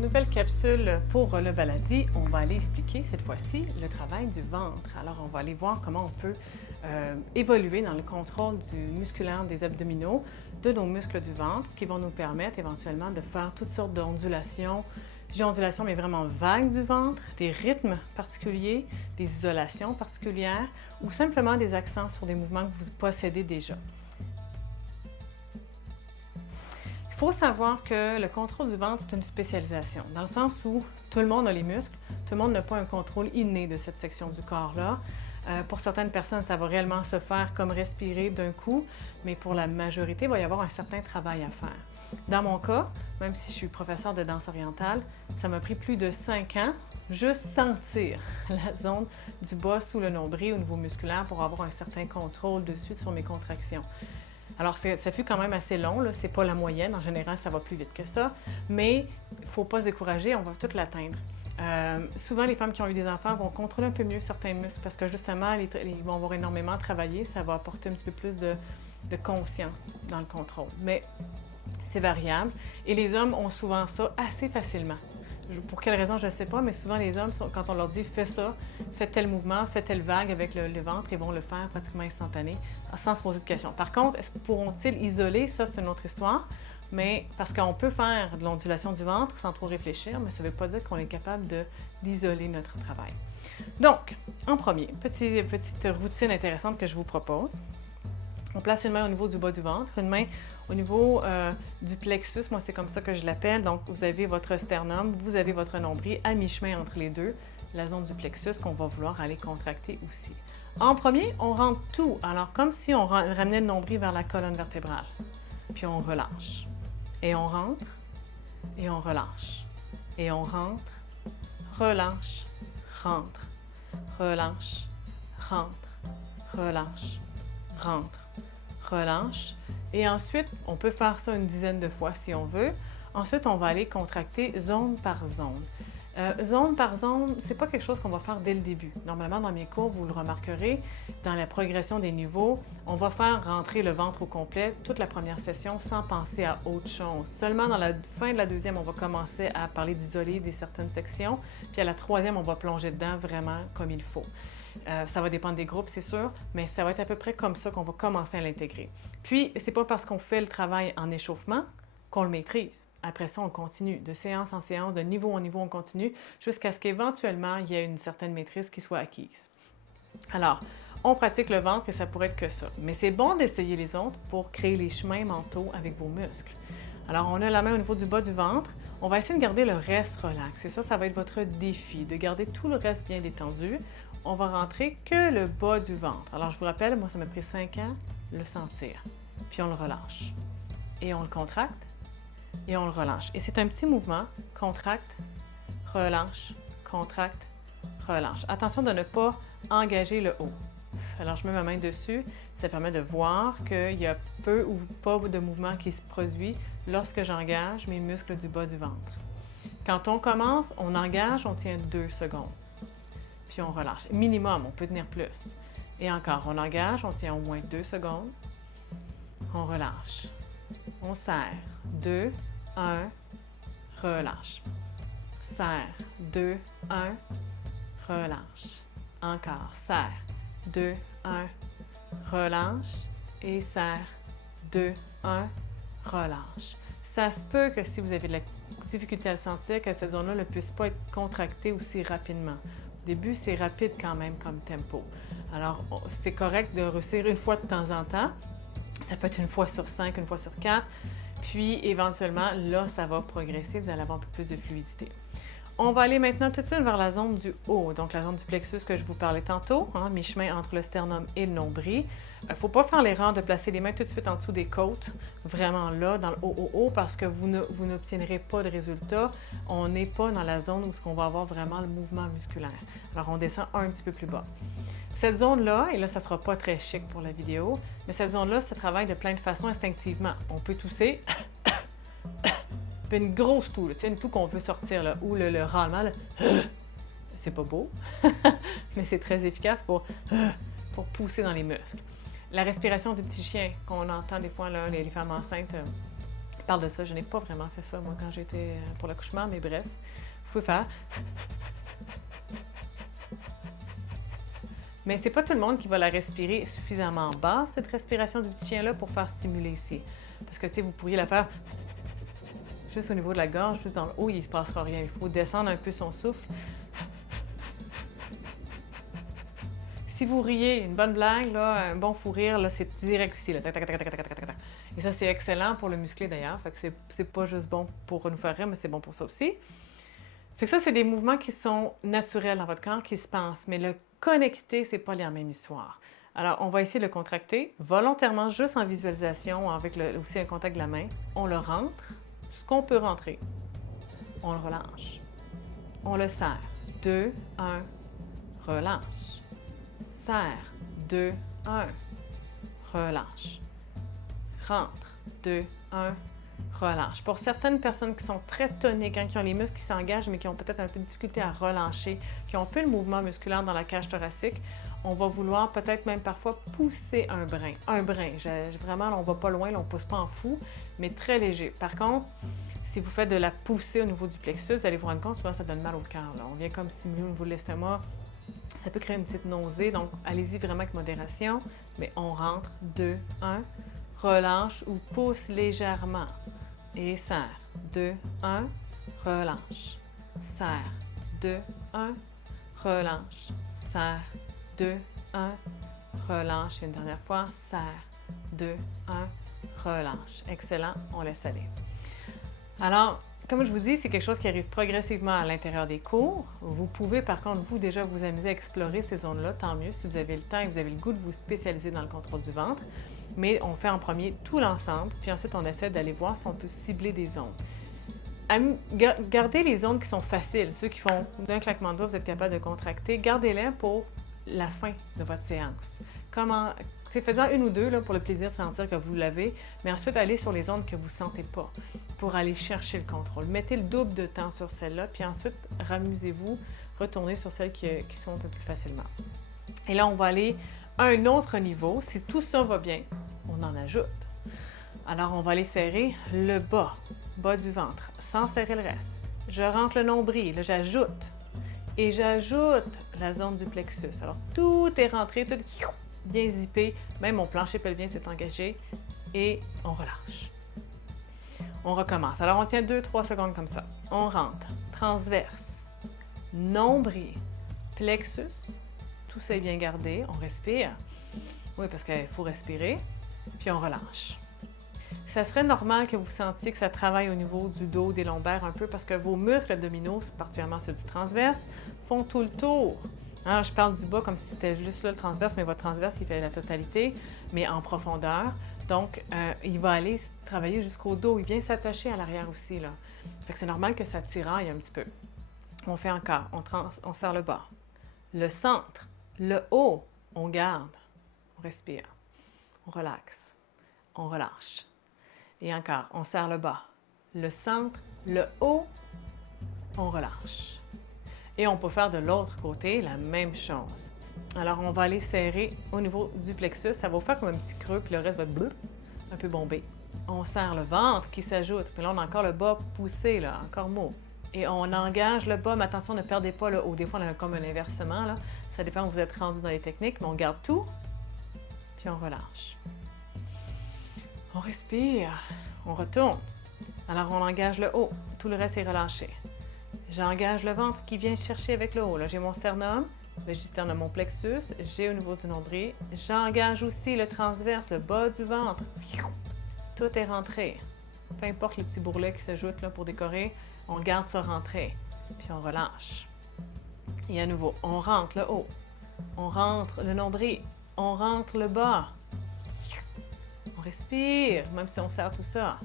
une nouvelle capsule pour le baladi. On va aller expliquer cette fois-ci le travail du ventre. Alors, on va aller voir comment on peut évoluer dans le contrôle musculaire des abdominaux, de nos muscles du ventre, qui vont nous permettre éventuellement de faire toutes sortes d'ondulations. Je dis ondulations, mais vraiment vagues du ventre, des rythmes particuliers, des isolations particulières ou simplement des accents sur des mouvements que vous possédez déjà. Il faut savoir que le contrôle du ventre, c'est une spécialisation, dans le sens où tout le monde a les muscles, tout le monde n'a pas un contrôle inné de cette section du corps-là. Pour certaines personnes, ça va réellement se faire comme respirer d'un coup, mais pour la majorité, il va y avoir un certain travail à faire. Dans mon cas, même si je suis professeure de danse orientale, ça m'a pris plus de 5 ans juste sentir la zone du bas sous le nombril au niveau musculaire pour avoir un certain contrôle dessus sur mes contractions. Alors, ça fut quand même assez long, ce n'est pas la moyenne. En général, ça va plus vite que ça. Mais il ne faut pas se décourager, on va tout l'atteindre. Souvent, les femmes qui ont eu des enfants vont contrôler un peu mieux certains muscles parce que justement, ils vont avoir énormément travaillé. Ça va apporter un petit peu plus de conscience dans le contrôle. Mais c'est variable. Et les hommes ont souvent ça assez facilement. Pour quelle raison, je ne sais pas, mais souvent les hommes, quand on leur dit « fais ça, fais tel mouvement, fais telle vague avec le ventre », ils vont le faire pratiquement instantané, sans se poser de questions. Par contre, pourront-ils isoler? Ça, c'est une autre histoire, mais parce qu'on peut faire de l'ondulation du ventre sans trop réfléchir, mais ça ne veut pas dire qu'on est capable d'isoler notre travail. Donc, en premier, petite routine intéressante que je vous propose. On place une main au niveau du bas du ventre, une main au niveau du plexus, moi c'est comme ça que je l'appelle. Donc vous avez votre sternum, vous avez votre nombril à mi-chemin entre les deux, la zone du plexus qu'on va vouloir aller contracter aussi. En premier, on rentre tout, alors comme si on ramenait le nombril vers la colonne vertébrale. Puis on relâche. Et on rentre, et on relâche. Et on rentre, relâche, rentre, relâche, rentre, relâche, rentre. Relâche. Et ensuite, on peut faire ça une dizaine de fois si on veut. Ensuite, on va aller contracter zone par zone. Zone par zone, c'est pas quelque chose qu'on va faire dès le début. Normalement, dans mes cours, vous le remarquerez, dans la progression des niveaux, on va faire rentrer le ventre au complet toute la première session sans penser à autre chose. Seulement dans la fin de la deuxième, on va commencer à parler d'isoler certaines sections. Puis à la troisième, on va plonger dedans vraiment comme il faut. Ça va dépendre des groupes, c'est sûr, mais ça va être à peu près comme ça qu'on va commencer à l'intégrer. Puis, c'est pas parce qu'on fait le travail en échauffement qu'on le maîtrise. Après ça, on continue de séance en séance, de niveau en niveau, on continue jusqu'à ce qu'éventuellement, il y ait une certaine maîtrise qui soit acquise. Alors, on pratique le ventre et ça pourrait être que ça. Mais c'est bon d'essayer les autres pour créer les chemins mentaux avec vos muscles. Alors, on a la main au niveau du bas du ventre. On va essayer de garder le reste relax. Et ça va être votre défi, de garder tout le reste bien détendu. On va rentrer que le bas du ventre. Alors, je vous rappelle, moi, ça m'a pris 5 ans le sentir. Puis, on le relâche. Et on le contracte. Et on le relâche. Et c'est un petit mouvement. Contracte, relâche, contracte, relâche. Attention de ne pas engager le haut. Alors, je mets ma main dessus. Ça permet de voir qu'il y a peu ou pas de mouvement qui se produit lorsque j'engage mes muscles du bas du ventre. Quand on commence, on engage, on tient 2 secondes. Puis on relâche. Minimum, on peut tenir plus. Et encore, on engage, on tient au moins 2 secondes. On relâche. On serre. 2, 1, relâche. Serre. 2, 1, relâche. Encore, serre. 2, 1, relâche. Et serre. 2, 1, relâche. Ça se peut que si vous avez de la difficulté à le sentir, que cette zone-là ne puisse pas être contractée aussi rapidement. Au début, c'est rapide quand même comme tempo. Alors, c'est correct de resserrer une fois de temps en temps. Ça peut être une fois sur 5, une fois sur 4. Puis, éventuellement, là, ça va progresser. Vous allez avoir un peu plus de fluidité. On va aller maintenant tout de suite vers la zone du haut, donc la zone du plexus que je vous parlais tantôt, mi-chemin entre le sternum et le nombril. Il ne faut pas faire l'erreur de placer les mains tout de suite en dessous des côtes, vraiment là, dans le haut, parce que vous n'obtiendrez pas de résultat. On n'est pas dans la zone où on va avoir vraiment le mouvement musculaire. Alors, on descend un petit peu plus bas. Cette zone-là, et là, ça ne sera pas très chic pour la vidéo, mais cette zone-là se travaille de plein de façons instinctivement. On peut tousser, puis une grosse toux, une toux qu'on veut sortir, là, ou le râlement, c'est pas beau, mais c'est très efficace pour pousser dans les muscles. La respiration du petit chien qu'on entend des fois, là, les femmes enceintes parle de ça. Je n'ai pas vraiment fait ça, moi, quand j'étais pour l'accouchement, mais bref. Vous pouvez faire. Mais c'est pas tout le monde qui va la respirer suffisamment basse, cette respiration du petit chien-là, pour faire stimuler ici. Parce que, tu sais, vous pourriez la faire juste au niveau de la gorge, juste dans le haut, il ne se passera rien. Il faut descendre un peu son souffle. Si vous riez, une bonne blague, là, un bon fou rire, là, c'est direct ici. Là. Et ça, c'est excellent pour le muscler d'ailleurs. Fait que c'est pas juste bon pour nous faire rire, mais c'est bon pour ça aussi. Fait que ça, c'est des mouvements qui sont naturels dans votre corps, qui se passent. Mais le connecter, c'est pas la même histoire. Alors, on va essayer de le contracter volontairement, juste en visualisation, avec aussi un contact de la main. On le rentre, ce qu'on peut rentrer. On le relâche. On le serre. 2, 1, relâche. Serre. 2, 1, relâche. Rentre. 2, 1, relâche. Pour certaines personnes qui sont très toniques, qui ont les muscles qui s'engagent, mais qui ont peut-être un peu de difficulté à relâcher, qui ont un peu le mouvement musculaire dans la cage thoracique, on va vouloir peut-être même parfois pousser un brin. Un brin. Vraiment, là, on ne va pas loin, là, on ne pousse pas en fou, mais très léger. Par contre, si vous faites de la poussée au niveau du plexus, vous allez vous rendre compte, souvent, ça donne mal au cœur. On vient comme stimuler au niveau de l'estomac. Ça peut créer une petite nausée, donc allez-y vraiment avec modération. Mais on rentre. 2, 1, relâche ou pousse légèrement. Et serre. 2, 1, relâche. Serre. 2, 1, relâche. Serre. 2, 1, relâche. Et une dernière fois, serre. 2, 1, relâche. Excellent, on laisse aller. Alors, comme je vous dis, c'est quelque chose qui arrive progressivement à l'intérieur des cours. Vous pouvez, par contre, vous, déjà vous amuser à explorer ces zones-là, tant mieux si vous avez le temps et vous avez le goût de vous spécialiser dans le contrôle du ventre. Mais on fait en premier tout l'ensemble, puis ensuite on essaie d'aller voir si on peut cibler des zones. Gardez les zones qui sont faciles, ceux qui font d'un claquement de doigts, vous êtes capable de contracter, gardez-les pour la fin de votre séance. C'est faisant une ou deux là, pour le plaisir de sentir que vous l'avez, mais ensuite allez sur les zones que vous ne sentez pas pour aller chercher le contrôle. Mettez le double de temps sur celles-là, puis ensuite ramusez-vous, retournez sur celles qui sont un peu plus facilement. Et là, on va aller à un autre niveau. Si tout ça va bien, on en ajoute. Alors, on va aller serrer le bas du ventre, sans serrer le reste. Je rentre le nombril, là, j'ajoute. Et j'ajoute la zone du plexus. Alors, tout est rentré, tout est bien zippé. Même mon plancher pelvien s'est engagé. Et on relâche. On recommence. Alors, on tient 2-3 secondes comme ça. On rentre. Transverse. Nombril. Plexus. Tout ça est bien gardé. On respire. Oui, parce qu'il faut respirer. Puis on relâche. Ça serait normal que vous sentiez que ça travaille au niveau du dos, des lombaires un peu, parce que vos muscles abdominaux, particulièrement ceux du transverse, font tout le tour. Hein, je parle du bas comme si c'était juste là le transverse, mais votre transverse, il fait la totalité, mais en profondeur. Donc, il va aller travailler jusqu'au dos. Il vient s'attacher à l'arrière aussi, là. Fait que c'est normal que ça tiraille un petit peu. On fait encore. On serre le bas. Le centre. Le haut. On garde. On respire. On relaxe. On relâche. Et encore. On serre le bas. Le centre. Le haut. On relâche. Et on peut faire de l'autre côté la même chose. Alors, on va aller serrer au niveau du plexus. Ça va vous faire comme un petit creux, puis le reste va être un peu bombé. On serre le ventre qui s'ajoute. Puis là, on a encore le bas poussé, là, encore mou. Et on engage le bas, mais attention, ne perdez pas le haut. Des fois, on a comme un inversement, là. Ça dépend où vous êtes rendu dans les techniques, mais on garde tout. Puis on relâche. On respire. On retourne. Alors, on engage le haut. Tout le reste est relâché. J'engage le ventre qui vient chercher avec le haut. Là, j'ai mon sternum. J'ai le sternum, mon plexus. J'ai au niveau du nombril. J'engage aussi le transverse, le bas du ventre. Tout est rentré. Peu importe les petits bourrelets qui s'ajoutent là pour décorer, on garde ça rentré. Puis on relâche. Et à nouveau, on rentre le haut. On rentre le nombril. On rentre le bas. On respire, même si on serre tout ça.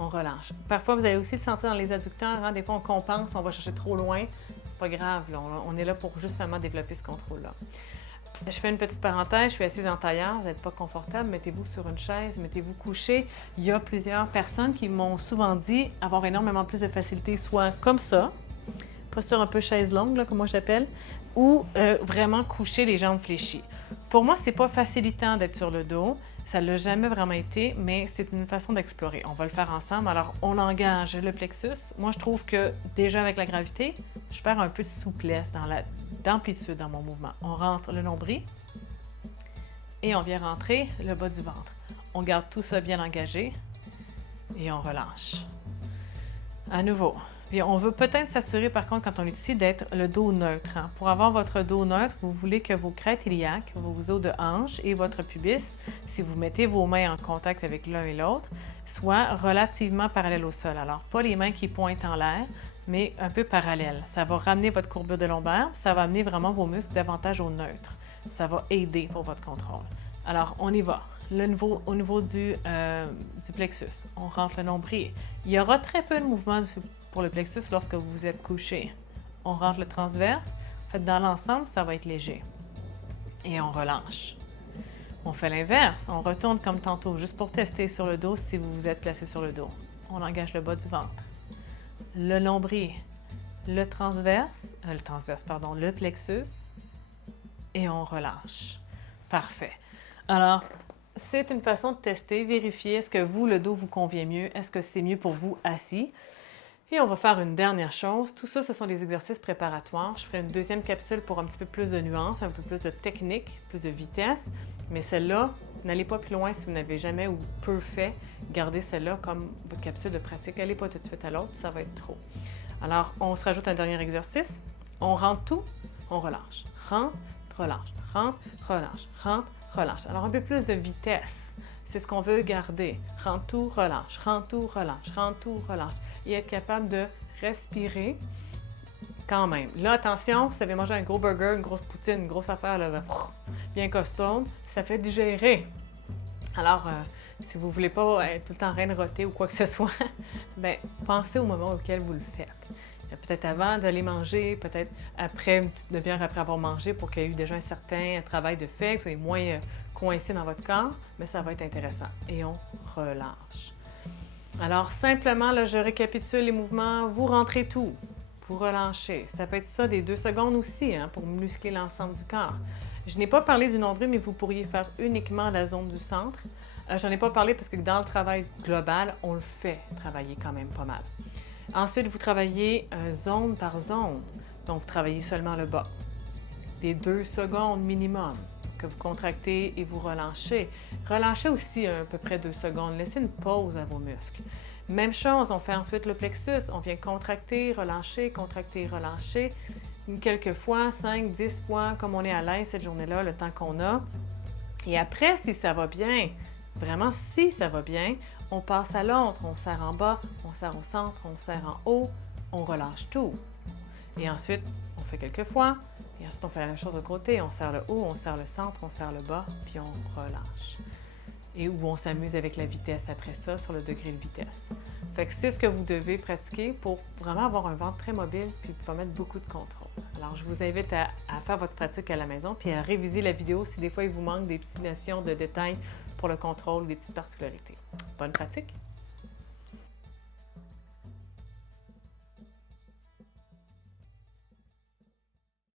On relâche. Parfois, vous allez aussi le sentir dans les adducteurs. Hein? Des fois, on compense, on va chercher trop loin. Pas grave, là, on est là pour justement développer ce contrôle-là. Je fais une petite parenthèse, je suis assise en tailleur, vous n'êtes pas confortable, mettez-vous sur une chaise, mettez-vous couché. Il y a plusieurs personnes qui m'ont souvent dit avoir énormément plus de facilité, soit comme ça, posture un peu chaise longue, là, comme moi j'appelle, ou vraiment coucher les jambes fléchies. Pour moi, c'est pas facilitant d'être sur le dos. Ça l'a jamais vraiment été, mais c'est une façon d'explorer. On va le faire ensemble. Alors, on engage le plexus. Moi, je trouve que déjà avec la gravité, je perds un peu de souplesse d'amplitude dans mon mouvement. On rentre le nombril et on vient rentrer le bas du ventre. On garde tout ça bien engagé et on relâche. À nouveau. Puis on veut peut-être s'assurer, par contre, quand on est ici, d'être le dos neutre. Hein. Pour avoir votre dos neutre, vous voulez que vos crêtes iliaques, vos os de hanche et votre pubis, si vous mettez vos mains en contact avec l'un et l'autre, soient relativement parallèles au sol. Alors, pas les mains qui pointent en l'air, mais un peu parallèles. Ça va ramener votre courbure de lombaire, ça va amener vraiment vos muscles davantage au neutre. Ça va aider pour votre contrôle. Alors, on y va. Au niveau du plexus, on rentre le nombril. Il y aura très peu de mouvement pour le plexus lorsque vous êtes couché. On rentre le transverse. En fait, dans l'ensemble, ça va être léger. Et on relâche. On fait l'inverse. On retourne comme tantôt, juste pour tester sur le dos si vous vous êtes placé sur le dos. On engage le bas du ventre. Le nombril, le plexus. Et on relâche. Parfait. Alors, c'est une façon de tester, vérifier est-ce que vous, le dos vous convient mieux, est-ce que c'est mieux pour vous assis. Et on va faire une dernière chose. Tout ça, ce sont des exercices préparatoires. Je ferai une deuxième capsule pour un petit peu plus de nuances, un peu plus de technique, plus de vitesse. Mais celle-là, n'allez pas plus loin si vous n'avez jamais ou peu fait. Gardez celle-là comme votre capsule de pratique. N'allez pas tout de suite à l'autre, ça va être trop. Alors, on se rajoute un dernier exercice. On rentre tout, on relâche. Rentre, relâche, rentre, relâche, rentre, relâche. Alors, un peu plus de vitesse. C'est ce qu'on veut garder. Rentre tout, relâche, rentre tout, relâche, rentre tout, relâche. Et être capable de respirer quand même. Là, attention, vous avez mangé un gros burger, une grosse poutine, une grosse affaire là, bien costaud, ça fait digérer. Alors, si vous ne voulez pas être tout le temps reine rotée ou quoi que ce soit, bien, pensez au moment auquel vous le faites. Peut-être avant d'aller manger, peut-être après, une petite demi-heure après avoir mangé pour qu'il y ait eu déjà un certain travail de fait, que vous soyez moins coincé dans votre corps, mais ça va être intéressant. Et on relâche. Alors, simplement, là, je récapitule les mouvements. Vous rentrez tout, vous relâchez. Ça peut être ça des 2 secondes aussi, hein, pour muscler l'ensemble du corps. Je n'ai pas parlé du nombril, mais vous pourriez faire uniquement la zone du centre. J'en ai pas parlé parce que dans le travail global, on le fait travailler quand même pas mal. Ensuite, vous travaillez zone par zone. Donc, vous travaillez seulement le bas. Des 2 secondes minimum que vous contractez et vous relâchez. Relâchez aussi à peu près 2 secondes. Laissez une pause à vos muscles. Même chose, on fait ensuite le plexus. On vient contracter, relâcher, quelques fois, 5, 10 fois, comme on est à l'aise cette journée-là, le temps qu'on a. Et après, si ça va bien, vraiment si ça va bien, on passe à l'autre. On serre en bas, on serre au centre, on serre en haut, on relâche tout. Et ensuite, on fait quelques fois. Et ensuite, on fait la même chose de côté. On serre le haut, on serre le centre, on serre le bas, puis on relâche. Et où on s'amuse avec la vitesse après ça, sur le degré de vitesse. Fait que c'est ce que vous devez pratiquer pour vraiment avoir un ventre très mobile puis pouvoir mettre beaucoup de contrôle. Alors, je vous invite à faire votre pratique à la maison puis à réviser la vidéo si des fois il vous manque des petites notions de détails pour le contrôle ou des petites particularités. Bonne pratique!